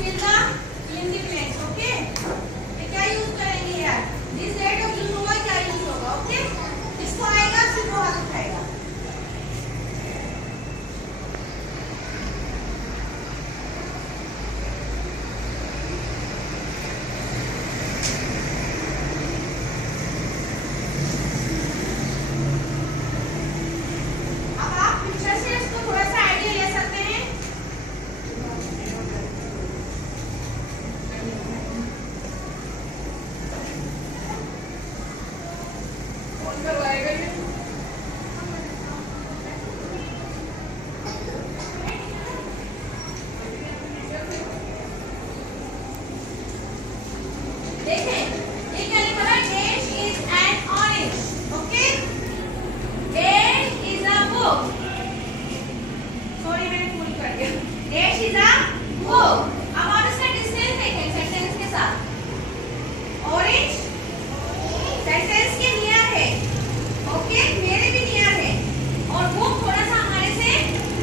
fill the blanks. Okay. ये क्या यूज करेंगे यार? This date of use होगा, क्या यूज होगा? Okay. इसको आएगा सिर्फ वो हाथ उठाएगा. अब आप पिक्चर से इसको थोड़ा सा आइडिया ले सकते हैं. देखें, ये क्या लिखा है? Date is an orange. Okay? Date is a book. Sorry, मैंने पूरी कर दिया. Date is a book. अब आप इसका डिस्टेंस देखें सेंटेंस के साथ. Orange सेंटेंस के नियर है. ओके, मेरे भी नियर है. और बुक थोड़ा सा हमारे से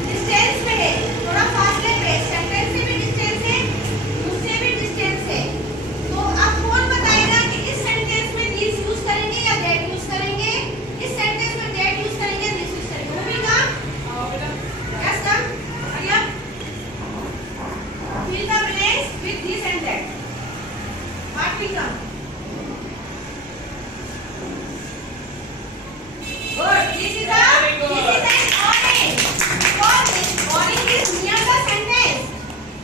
डिस्टेंस पे है, थोड़ा फासले पे. सेंटेंस से भी डिस्टेंस है, मुझसे भी डिस्टेंस है. तो अब कौन बताएगा कि इस सेंटेंस में दिस यूज करेंगे या दैट यूज करेंगे? इस सेंटेंस में दैट यूज करेंगे, दिस यूज करेंगे. होगा? Yes come. आगे अब fill the blanks with this and that. What become? Good. This is an orange. Because this orange is near the sentence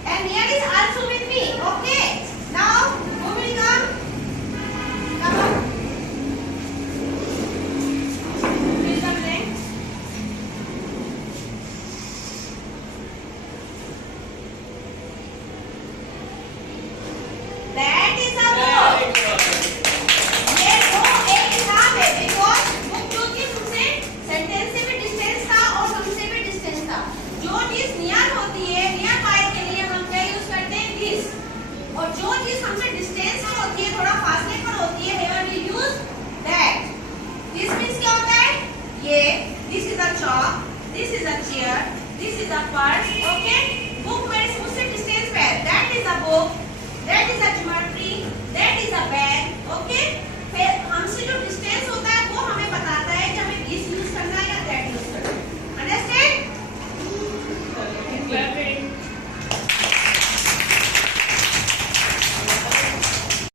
and near is also with me. Okay. Now who will come? Come on. Fill the blanks. That is a book. ये दो एक हिसाब है because book जो कि हमसे सेंटेंस से भी डिस्टेंस था और हमसे भी डिस्टेंस था. जो चीज नियर होती है, नियर बाय के लिए हम क्या यूज करते हैं? दिस. और जो चीज हमसे डिस्टेंस में होती है, थोड़ा फासले पर होती है, here we use that. This means क्या होता है? ये this is a chalk, this is a chair, this is a purse. Okay? Book मेरे मुझसे डिस्टेंस पे है. That is a book. That is a geometry. That is a bag. Okay? फिर हमसे जो डिस्टेंस होती